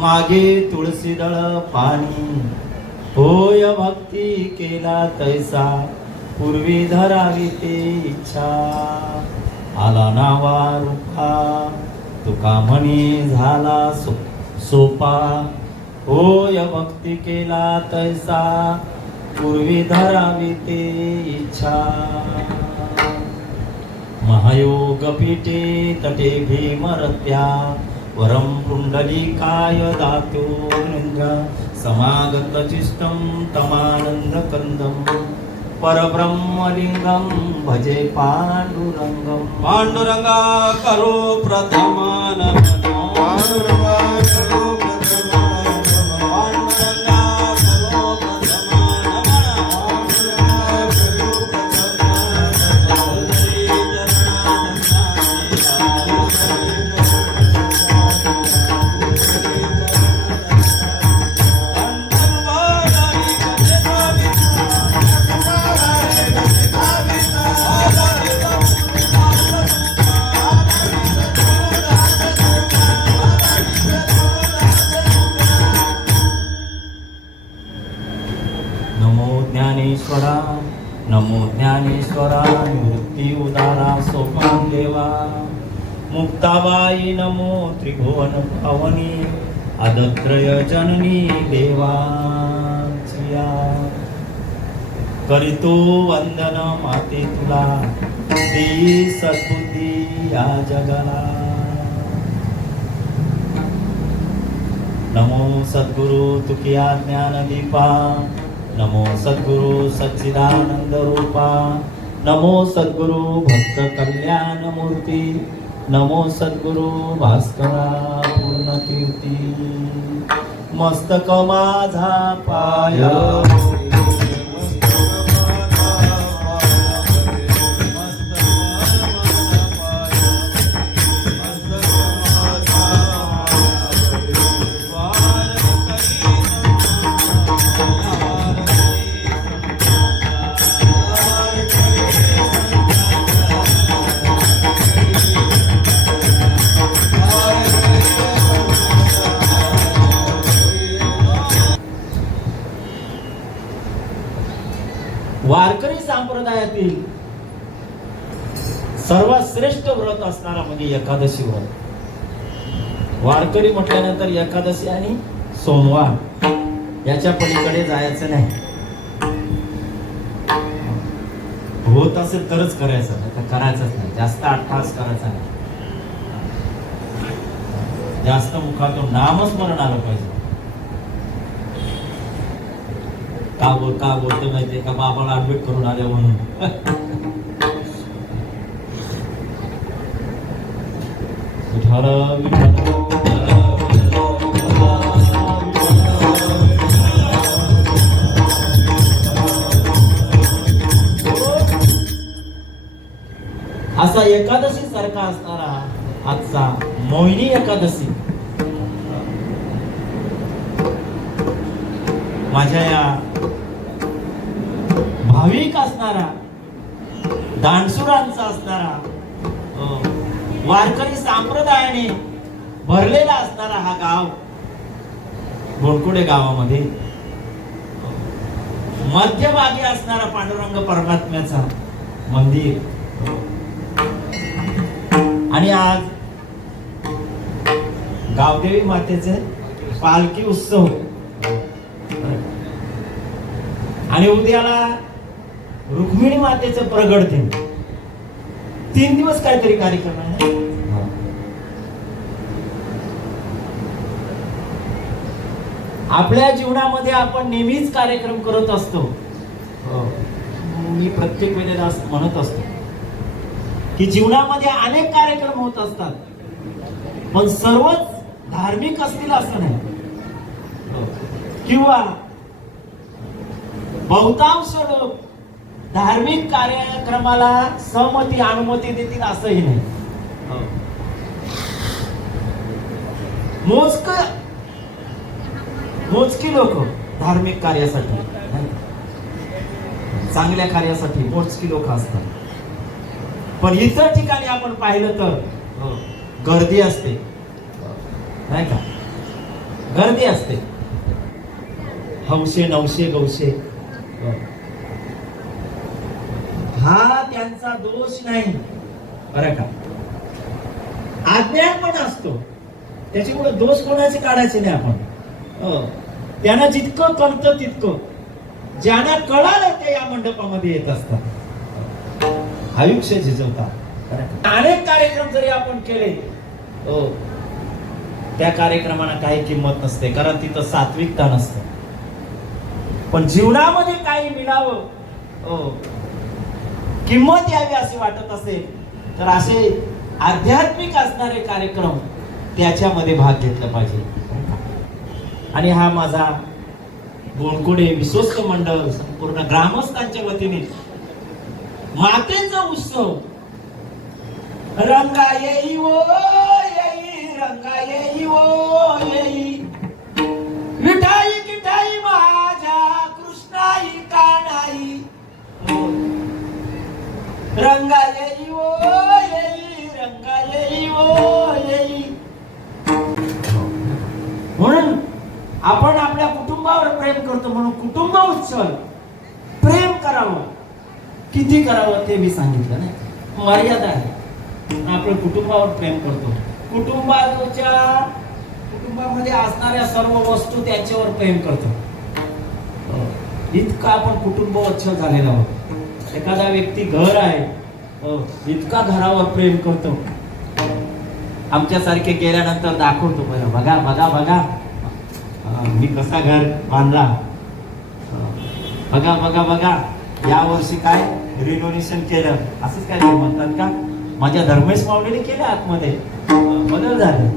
मागे तुळशीदळ पाणी होय भक्ती केला तैसा पूर्वी धरावी ते इच्छा आला नावा रूपा तुका म्हणे झाला सोपा होय भक्ती केला तैसा पूर्वी धरावी ते इच्छा महायोग पीठे तटे भीमरत्या वरम पुंडलिकाय दातो निंद्र समागत चिष्टम तमानंद कंदम परब्रह्मलिंगम भजे पांडुरंगम पांडुरंगा करो प्रथमान पांडुरंगा करो नमो ज्ञानेश्वरा निवृत्ती उदारा सोपान देवा मुक्ताबाई नमो त्रिभुवन पावनी आदत्रय जननी देवा करितो वंदन माते तुला देई सद्बुद्धी या जगाला नमो सद्गुरु तुकिया ज्ञान दीपा नमो सद्गुरु सच्चिदानंद रूपा नमो सद्गुरु भक्त कल्याण मूर्ती नमो सद्गुरु भास्करा पूर्ण कीर्ती मस्तक माझा पाय वारकरी संप्रदायातील सर्वात श्रेष्ठ व्रत असणारा म्हणजे एकादशी व्रत. वारकरी म्हटल्यानंतर एकादशी आणि सोमवार याच्या पलीकडे जायचं नाही. होत असेल तरच करायचं, नाही तर करायचंच नाही. जास्त अट्टास करायचा नाही. जास्त मुखातून नामस्मरण आलं पाहिजे. का बोलतो माहितीये का, बाबाला ऍडमिट करून आले म्हणून. विठ्ठल असा एकादशी सारखा असणारा आजचा मोहिनी एकादशी माझ्या या भाविक असणारा, दानशूरांचा असणारा, वारकरी संप्रदायाने भरलेला असणारा हा गाव बोडकुडे गावामध्ये मध्यभागी असणारा पांडुरंग परमात्म्याचा मंदिर. आणि आज गावदेवी मातेचे पालखी उत्सव आणि उद्याला रुक्मिणी मातेचं प्रगट दिन. 3 दिवस काहीतरी कार्यक्रम आहे. आपल्या जीवनामध्ये आपण नेहमीच कार्यक्रम करत असतो. मी प्रत्येक वेळेला म्हणत असतो की जीवनामध्ये अनेक कार्यक्रम होत असतात, पण सर्वच धार्मिक असतील असं नाही, किंवा बहुतांश लोक धार्मिक कार्यक्रमाला सहमती अनुमती देतील असंही नाही. मोजकी लोक धार्मिक कार्यासाठी, चांगल्या कार्यासाठी मोजकी लोक असतात. पण इतर ठिकाणी आपण पाहिलं तर गर्दी असते, नाही का? गर्दी असते, हौशे नवशे गौशे. हा त्यांचा दोष नाही बरं का, अज्ञान पण असतो. त्याच्यामुळे दोष कोणाचे काढायचे नाही आपण. त्यांना जितकं कळतं तितकं, ज्यांना कळालं ते या मंडपामध्ये येत असतात, आयुष्य झिजवतात. अनेक कार्यक्रम जरी आपण केले त्या कार्यक्रमाला काही किंमत नसते, कारण तिथं सात्विकता नसते. पण जीवनामध्ये काही मिळावं, किंमत यावी असे वाटत असेल तर असे आध्यात्मिक असणारे कार्यक्रम त्याच्यामध्ये भाग घेतला पाहिजे. आणि हा माझा बोडकुडे विश्वस्त मंडळ संपूर्ण ग्रामस्थांच्या वतीने मातेचा उत्सव रंगा येई वो येई, रंगा येई वो येई, विठाई किठाई माझ्या कृष्णाई कानाई, रंगा येई वो येई, रंगा येई वो येई. म्हणून आपण आपल्या कुटुंबावर प्रेम करतो, म्हणून कुटुंब उत्सव प्रेम करावं. किती करावं ते मी सांगितलं नाही, मर्यादा आहे. आपण कुटुंबावर प्रेम करतो, कुटुंबामध्ये असणाऱ्या सर्व वस्तू त्यांच्यावर प्रेम करतो. इतका आपण कुटुंब उत्सव झालेला आहोत. एखादा व्यक्ती घर आहे, इतका घरावर प्रेम करतो. आमच्यासारखे गेल्यानंतर दाखवतो, बघा बघा बघा मी कसा घर बांधला, बघा बघा बघा या वर्षी काय रिनोव्हेशन केलं, असंच काय म्हणतात का? माझ्या धर्मेश माऊलीने केलं आतमध्ये बदल झाले.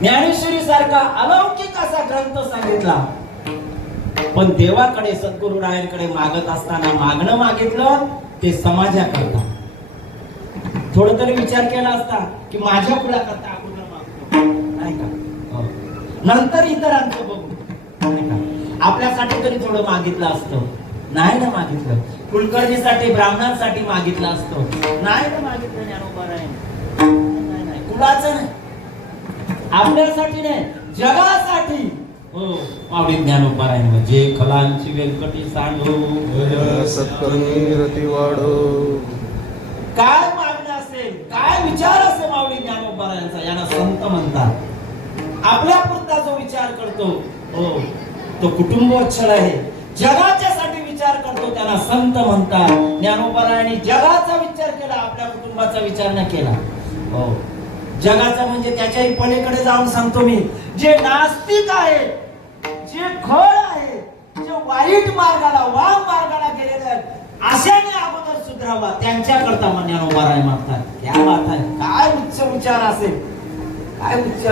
ज्ञानेश्वरी सारखा अलौकिक असा ग्रंथ सांगितला, पण देवाकडे सद्गुरुरायांकडे मागत असताना मागणं मागितलं ते समाजाकरता. थोडं तरी विचार केला असता की माझ्या कुळाकरता अगोदर मागतो, नाही का? नंतर इतरांचं बघू, नाही का? आपल्यासाठी तरी थोडं मागितलं असतं, नाही ना मागितलं. कुलकर्णीसाठी ब्राह्मणांसाठी मागितलं असतं, नाही ना मागितलं. ज्ञानोबा नाही, कुलाचं नाही, आपल्यासाठी नाही, जगासाठी. हो, माऊली ज्ञानोबा जे खलांची व्यंकटी सांडो सत्कर्मी रती वाढो. काय मागणं असेल, काय विचार असेल माऊली ज्ञानोबा यांना संत म्हणतात. आपल्यापुरता जो विचार करतो, हो, तो कुटुंबोच्छळ आहे. जगाच्यासाठी विचार करतो त्याला संत म्हणतात. ज्ञानोबारायांनी जगाचा विचार केला, आपल्या कुटुंबाचा विचार न केला. हो, जगाचा म्हणजे त्याच्याही पलीकडे जाऊन सांगतो मी, जे नास्तिक आहे, जे खळ आहे, जे वाईट मार्गाला, वाम मार्गाला गेलेले आहेत, अशाने अगोदर सुधरावा, त्यांच्याकरता ज्ञानोबाराय मागतात. क्या बात आहे, काय उच्च विचार असेल, काय उच्च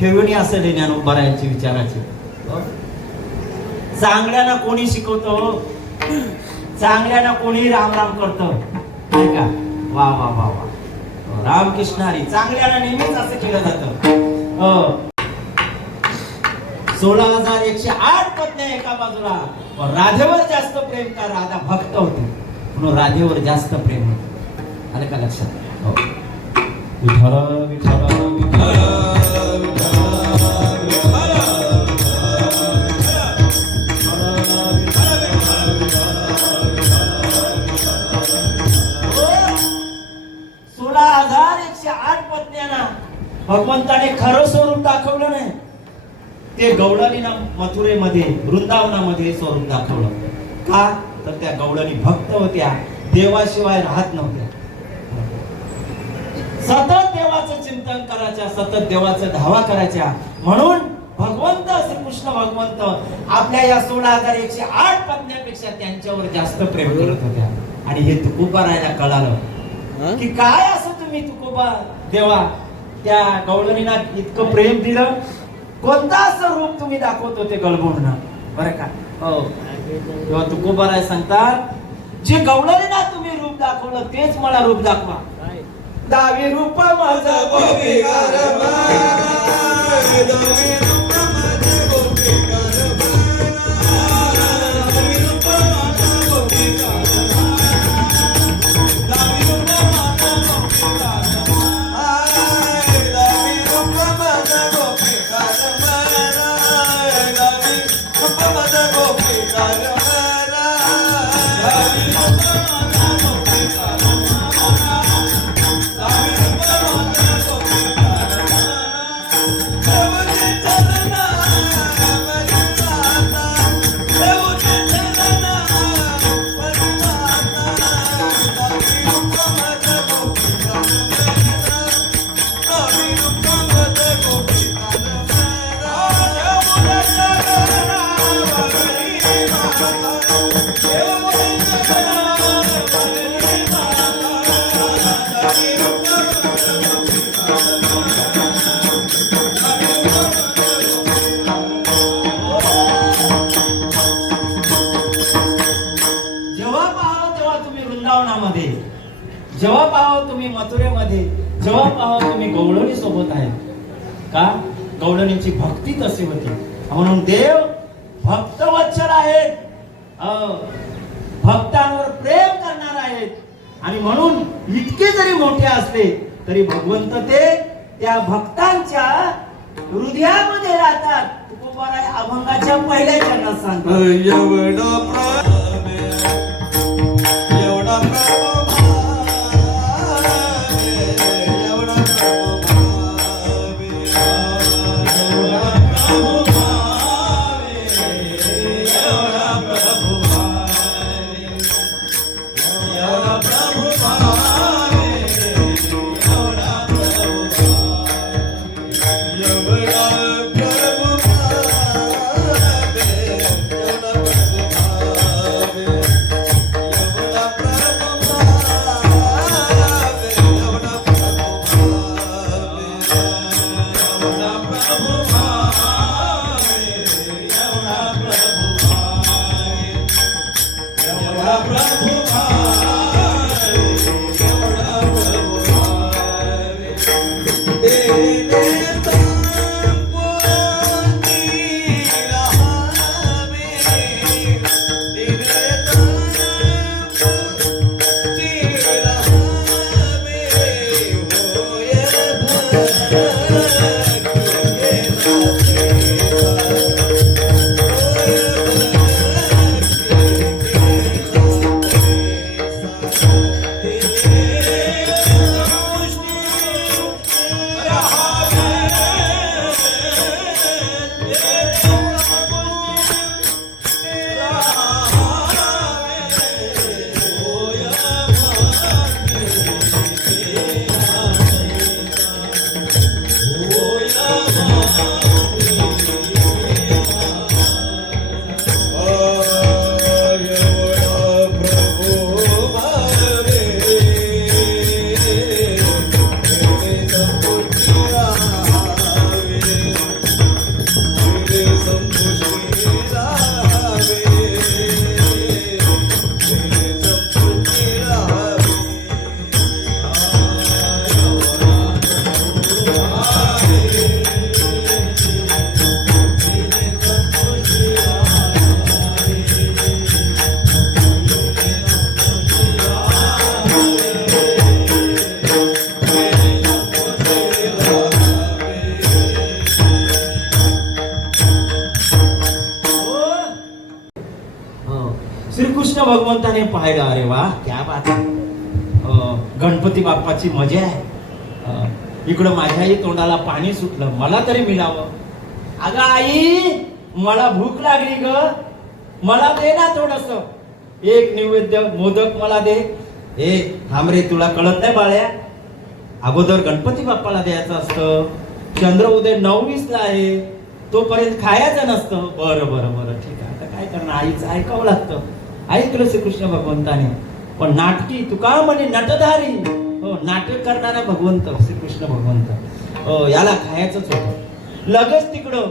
ठेवणी असेल ज्ञानोबारायांची विचाराची. चांगल्याना कोणी शिकवतो, चांगल्याना कोणी राम राम करतो, नाही का? वा वा वा वा, रामकृष्ण हरी. चांगल्याला नेहमीच असं केलं जातं. 16,108 पत्न्या एका बाजूला, राधेवर जास्त प्रेम का राधा भक्त होती म्हणून राधेवर जास्त प्रेम होतं. आलं का लक्षात? हो. विठ्ठल विठ्ठल विठ्ठल. भगवंताने खरं स्वरूप दाखवलं नाही, ते गवळणीना मथुरेमध्ये, वृंदावनामध्ये स्वरूप दाखवलं. का? तर त्या गवळणी भक्त होत्या, देवाशिवाय राहत नव्हत्या. सतत देवाचं चिंतन करायच्या, सतत देवाचं धावा करायच्या. म्हणून भगवंत श्रीकृष्ण भगवंत आपल्या या 16,108 पत्न्यांपेक्षा त्यांच्यावर जास्त प्रेम करत होत्या. आणि हे तुकोबारायला कळालं की काय असं तुम्ही तुकोबा देवा त्या गवळणीला इतकं प्रेम दिलं, कोणता असं रूप तुम्ही दाखवत होते गळबोडणं, बरं का? हो, तेव्हा तुकोबाराय सांगतात, जे गवळणीला तुम्ही रूप दाखवलं तेच मला रूप दाखवा. दावी रूप माझं गोपीकार जेव्हा पाहा तुम्ही गवळणी सोबत आहे का, गवळणीची भक्ती तशी होती. म्हणून देव भक्तवत्सल आहेत, भक्तांवर प्रेम करणार आहेत. आणि म्हणून इतके जरी मोठे असले तरी भगवंत ते त्या भक्तांच्या हृदयामध्ये राहतात. तुकोबाराय अभंगाच्या पहिल्या चरणात सांगतात, एवढा प्रभु एवढा प्रभु एवढा प्रभु श्रीकृष्ण भगवंताने पाहिलं, अरे वा क्या बात आहे, गणपती बाप्पाची मजा आहे. इकडं माझ्याही तोंडाला पाणी सुटलं, मला तरी मिळावं. अगं आई, मला भूक लागली ग, मला दे ना थोडस, एक नैवेद्य मोदक मला दे. ए थांब रे, तुला कळत नाही बाळ्या, अगोदर गणपती बाप्पाला द्यायचं असतं. चंद्र उदय 9:20 आहे, तोपर्यंत खायचं नसतं. बरं बरं बरं ठीक आहे, आता काय करणार, आईचं ऐकावं लागतं. ऐकलं श्रीकृष्ण भगवंताने. पण नाटकी तुका म्हणे नटधारी, नाटक करणारा भगवंत श्रीकृष्ण भगवंत, याला खायचंच होतं. लगेच तिकडं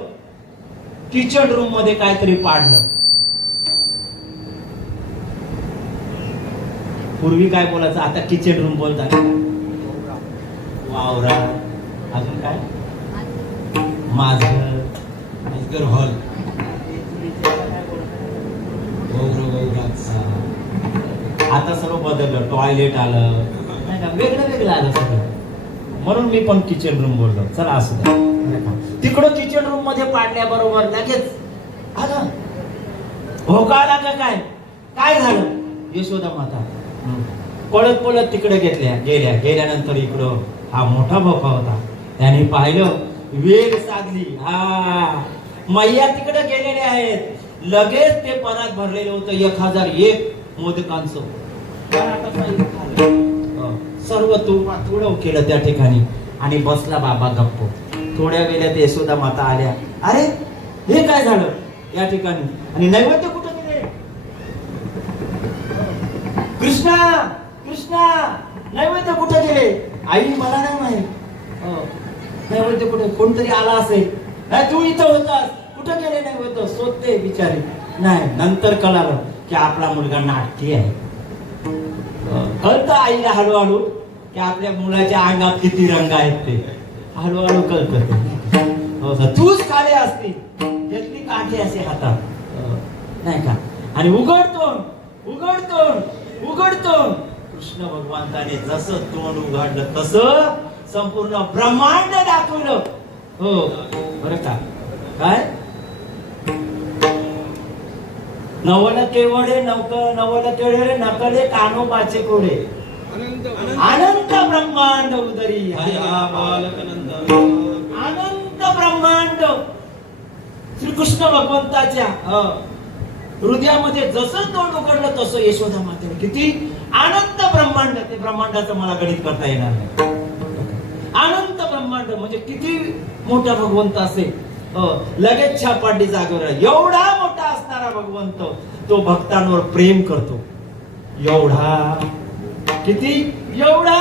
किचन रूम मध्ये काहीतरी पाडलं. पूर्वी काय बोलायचं, आता किचन रूम बोलतात. वावरा, अजून काय, माझर हॉल, आता सर्व बदललं, टॉयलेट आलं, नाही का, वेगळं वेगळं आलं सगळं. म्हणून मी पण किचन रूम बोललो. चला असू द्या. तिकडं किचन रूम मध्ये पाडल्याबरोबर लगेच आलं, भोका आला का काय, काय झालं, यशोदा माता पळत पळत तिकडे गेल्यानंतर इकडं हा मोठा भोका होता. त्याने पाहिलं, वेग साधली, हा मैया तिकडे गेलेले आहेत. लगेच ते परात भरलेलं होतं 1001 मोदकांचं. सर्व तुडव केलं त्या ठिकाणी आणि बसला बाबा गप्प. थोड्या वेळात यशोदा माता आल्या, अरे हे काय झालं या ठिकाणी, आणि नैवेद्य कुठं गेले, कृष्णा कृष्णा नैवेद्य कुठे गेले. आई मला नाही माहित, नैवेद्य कुठे, कोणतरी आला असेल, तू इथं होतास, कुठं गेले नैवेद्य, शोधते बिचारी. नाही, नंतर कळालं की आपला मुलगा नाटकी आहे. कळतं आईला हळूहळू. की आपल्या मुलाच्या अंगात किती रंग आहेत ते हळूहळू कळत. हो का, तूच काळे असती घेतली काठी असे हातात, नाही का, आणि उघडतो कृष्ण भगवंताने जसं तोंड उघडलं तसं संपूर्ण ब्रह्मांड दाखवलं. हो बरं का, काय नवल केवढे नवल केवढे नकले कानोबाचे कोडे अनंत ब्रह्मांड उदरी अनंत ब्रह्मांड श्रीकृष्ण भगवंताच्या हृदयामध्ये जसं तोंड उघडलं तसं यशोदा मातेने किती अनंत ब्रह्मांड, ते ब्रह्मांडाचं मला गणित करता येणार नाही. अनंत ब्रह्मांड म्हणजे किती मोठा भगवंत असेल. लगेच छापाडी जागेवर एवढा मोठा असणारा भगवंत तो भक्तांवर प्रेम करतो. एवढा किती, एवढा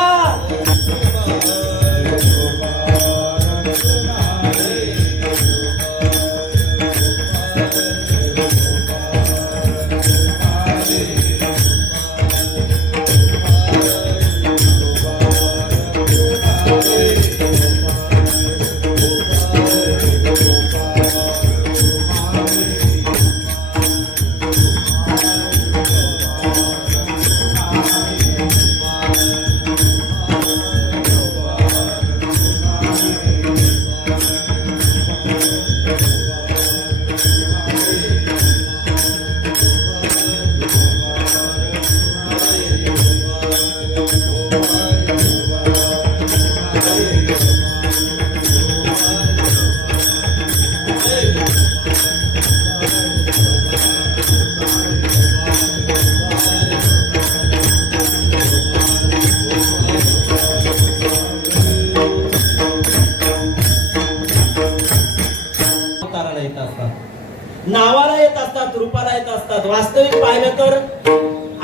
नावाला येत असतात, रूपाला येत असतात. वास्तविक पाहिलं तर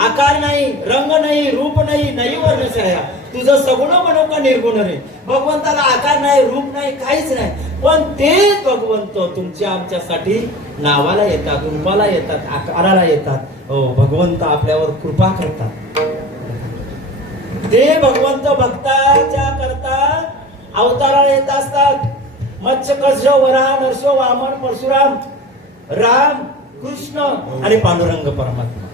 आकार नाही, रंग नाही, रूप नाही वर्णछाया. तुझं सगुण म्हणू का निर्गुण रे. भगवंताला आकार नाही, रूप नाही, काहीच नाही, पण ते भगवंत तुमच्या आमच्यासाठी नावाला येतात, रूपाला येतात, आकाराला येतात. हो, भगवंत आपल्यावर कृपा करतात. ते भगवंत भक्ताच्या करता अवताराला येत असतात. मत्स्य कच्छ वराह नरसो वामन परशुराम राम कृष्ण आणि पांडुरंग परमात्मा.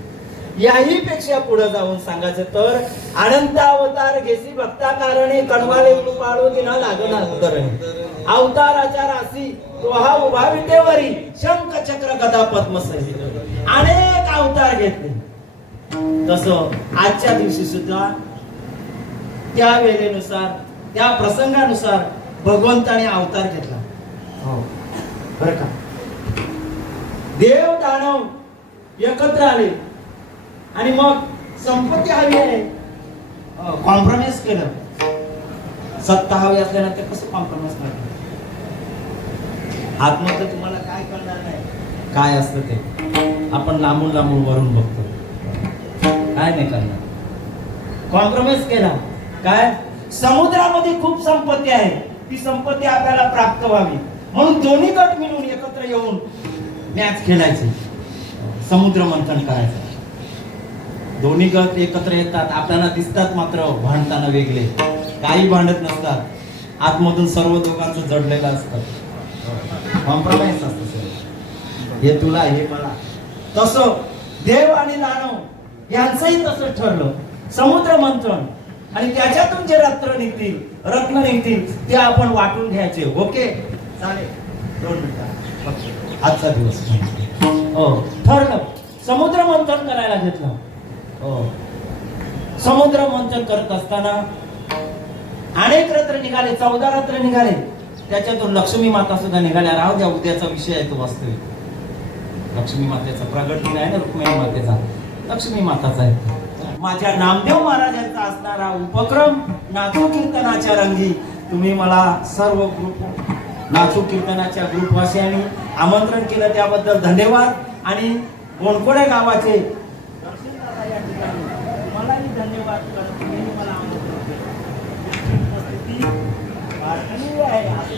याही पेक्षा पुढे जाऊन सांगायचं तर अनंत अवतार घेसी भक्ता कारणे कणवाले पाडो दिना लागना उदरणे अवताराच्या राशी तो हा उभा विटेवरी शंख चक्र गदा पद्म संहिता अनेक अवतार घेतले. तसं आजच्या दिवशी सुद्धा त्या वेळेनुसार त्या प्रसंगानुसार भगवंताने अवतार घेतला. हो बरं का, देव दानव एकत्र आले आणि मग संपत्ती हवी आहे, कॉम्प्रोमाइज केलं. सत्ता हवी असल्यानंतर कसं कॉम्प्रोमाइज करणार. आतमध्ये तुम्हाला काय करणार नाही, काय असतं ते आपण लांबून वरून बघतो, काय नाही करणार. कॉम्प्रोमाइज केला. काय, समुद्रामध्ये खूप संपत्ती आहे, ती संपत्ती आपल्याला प्राप्त व्हावी म्हणून दोन्ही गट मिळून एकत्र येऊन मॅच खेळायची, समुद्र मंथन करायचं. दोन्ही गट एकत्र येतात, आपल्याला दिसतात मात्र भांडताना वेगळे, काही भांडत नसतात. आतमधून सर्व दोघांचं जडलेलं असतं, कॉम्प्रोमाइज असतं. हे तुला, हे मला. तसं देव आणि दानव यांचंही तसं ठरलं. समुद्र मंथन आणि त्याच्यातून जे रत्न निघतील ते आपण वाटून घ्यायचे. ओके चालेल, 2 मिनिटं आजचा दिवस. हो ठरलं, समुद्र मंथन करायला घेतलं. हो, समुद्र मंथन करत असताना अनेक रत्न निघाले, 14 रत्न निघाले. त्याच्यातून लक्ष्मी माता सुद्धा निघाल्या. राहू द्या, उद्याचा विषय आहे तो वास्तविक. लक्ष्मी मातेचा प्रगट दिन आहे ना, रुक्मिणी मातेचा, लक्ष्मी माताचा आहे. माझ्या नामदेव महाराजांचा असणारा उपक्रम नाचू कीर्तनाच्या रंगी तुम्ही मला सर्व ग्रुप नाचू कीर्तनाच्या ग्रुपवासियांनी आमंत्रण केलं, त्याबद्दल धन्यवाद. आणि गोंडकोडे गावाचे मलाही धन्यवाद.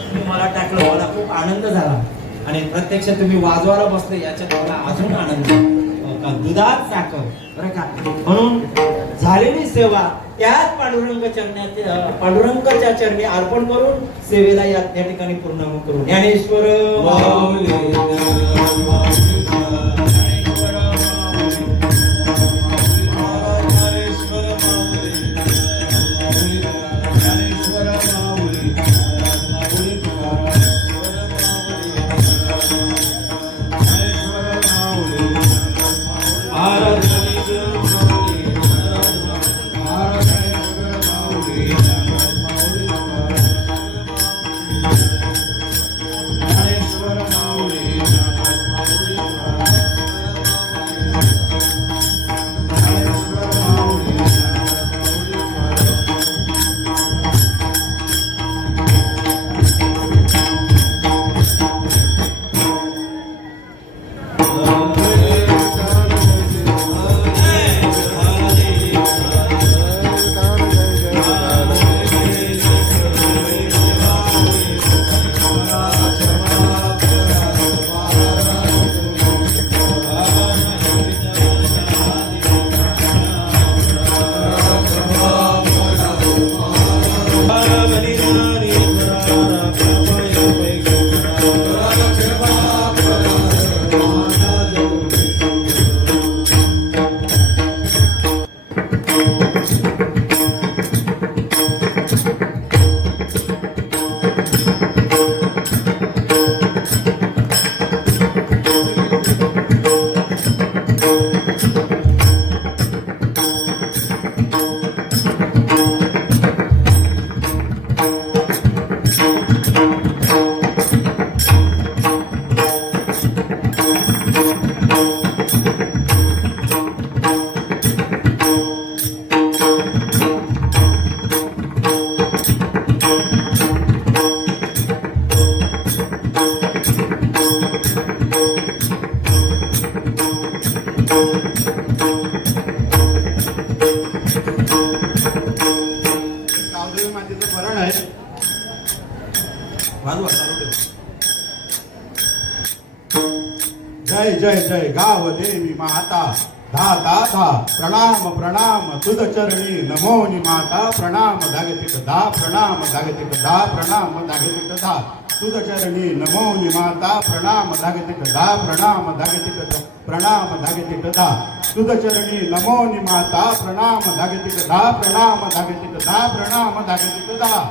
तुम्ही मला टाकलं, मला खूप आनंद झाला. आणि प्रत्यक्ष तुम्ही वाजवायला बसले याच्यात मला अजून आनंद. दुधात साखर बरं का, म्हणून झालेली सेवा त्याच पांडुरंगाच्या चरणी अर्पण करून सेवेला या ठिकाणी पूर्ण करून ज्ञानेश्वर माऊली गावदेवी मातेचं भरण आहे. वाजवा, चालू ठेव. जय जय जय गाव देवी माता धा धा धा प्रणाम प्रणाम तुझ चरणी नमोनी माता प्रणाम धागतिक धा प्रणाम धागतिक धा प्रणाम धागतिक धा तुझ चरणी नमोनी माता प्रणाम धागतिक धा प्रणाम धागतिक धा प्रणाम धागतिक धा तुझ चरणी नमोनी माता प्रणाम धागतिक धा प्रणाम धागतिक धा प्रणाम धागतिक धा.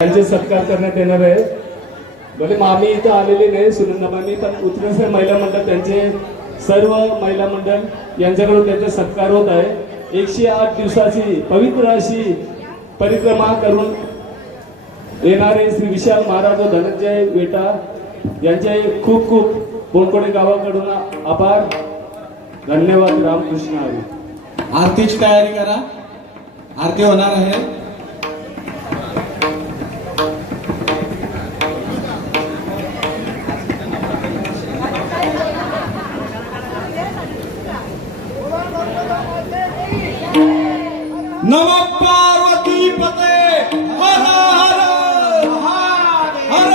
त्यांचे सत्कार करण्यात येणार आहे. भले मामी इथं आलेले नाही सुनंदामामी, पण उत्कृष्ट महिला मंडळ त्यांचे सर्व महिला मंडळ यांच्याकडून त्यांचा सत्कार होत आहे. 108 दिवसाची पवित्र अशी परिक्रमा करून येणारे श्री विशाल महाराज व धनंजय वेटा यांचे खूप खूप बोनकोडे गावाकडून आभार. धन्यवाद. रामकृष्ण हरी. आरतीची तयारी करा. आरती होणार आहे. नमः पार्वती पते हर हर हर हर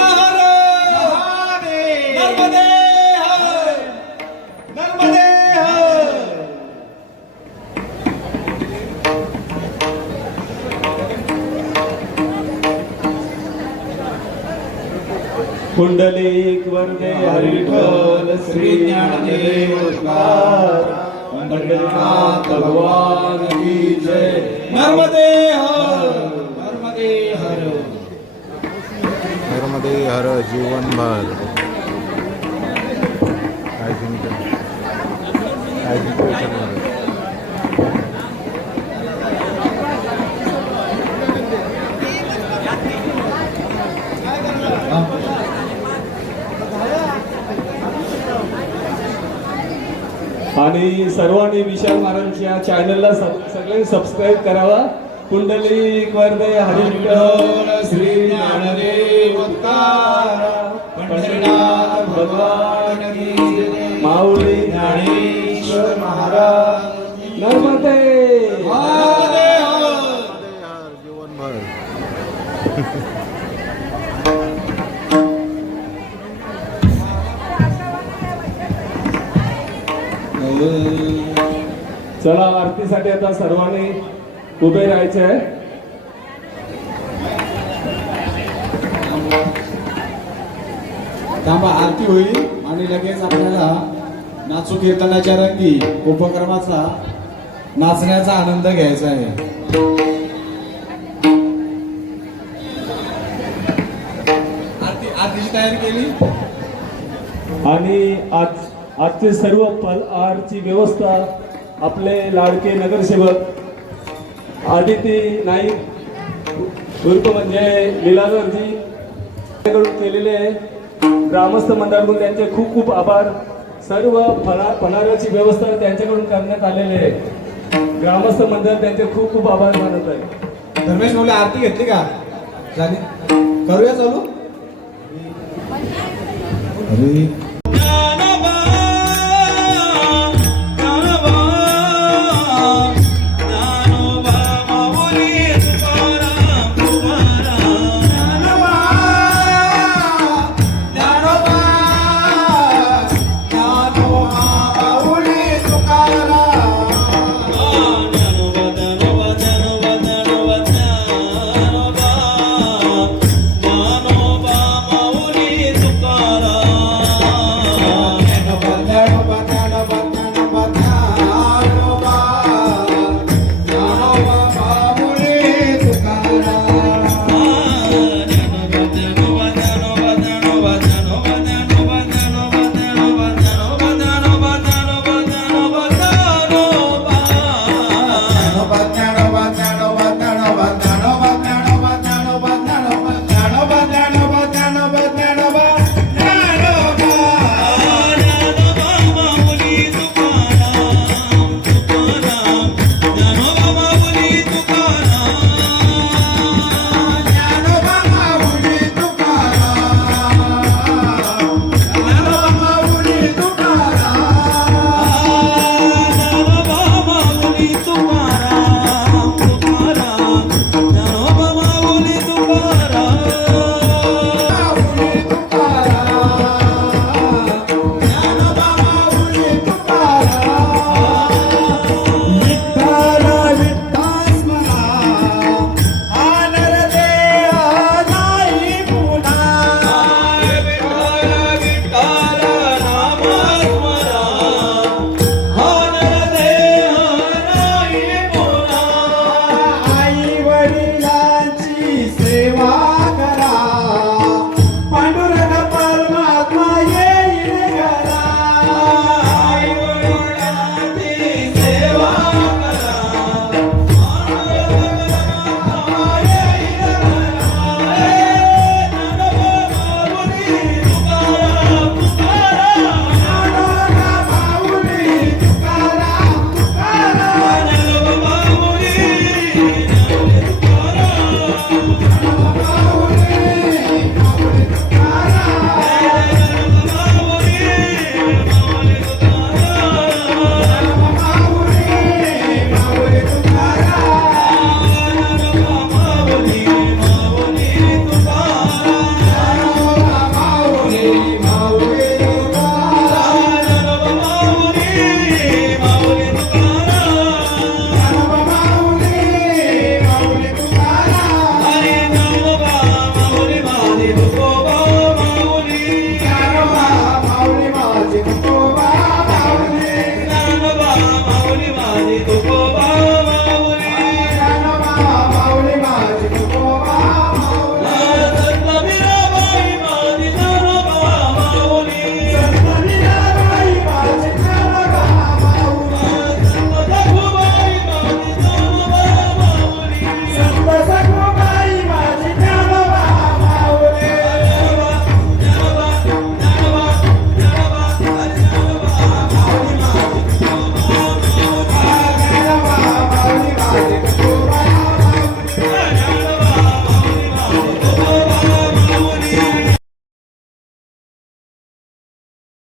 नर्मदे हर नर्मदे हर. पुंडलिक वरदे हरी विठ्ठल श्री ज्ञानदेव तुकाराम पंढरीनाथ भगवान की जय. नर्मदे हर नर्मदे हर. नर्मदे हर जीवनभर. काय चिंतन आणि सर्वांनी विशाल महाराजांच्या चॅनलला सगळ्यांनी सबस्क्राईब करावा. पुंडलिक वरदे हरी विठ्ठल श्री ज्ञानदेव तुकाराम पंढरीनाथ भगवान की जय. माऊली ज्ञानेश्वर महाराज. नर्मदे नर्मदे हर. जीवनभर. चला आरतीसाठी आता सर्वांनी उभे राहायचे आहे. थांबा, आरती होईल आणि लगेच आपल्याला नाचू कीर्तनाच्या रंगी उपक्रमाचा नाचण्याचा आनंद घ्यायचा आहे. आरतीची तयारी केली आणि आजचे सर्व फलहारची व्यवस्था आपले लाडके नगरसेवक आदिती नाईक उर्फ म्हणजे लीलाधरजी कडून केलेले आहे. ग्रामस्थ मंडळाकडून त्यांचे खूप खूप आभार. सर्व फलाहाराची व्यवस्था त्यांच्याकडून करण्यात आलेली आहे. ग्रामस्थ मंडळ त्यांचे खूप खूप आभार मानत आहे. धर्मेश बोले आरती घेतली का? झाली? करूया चालू.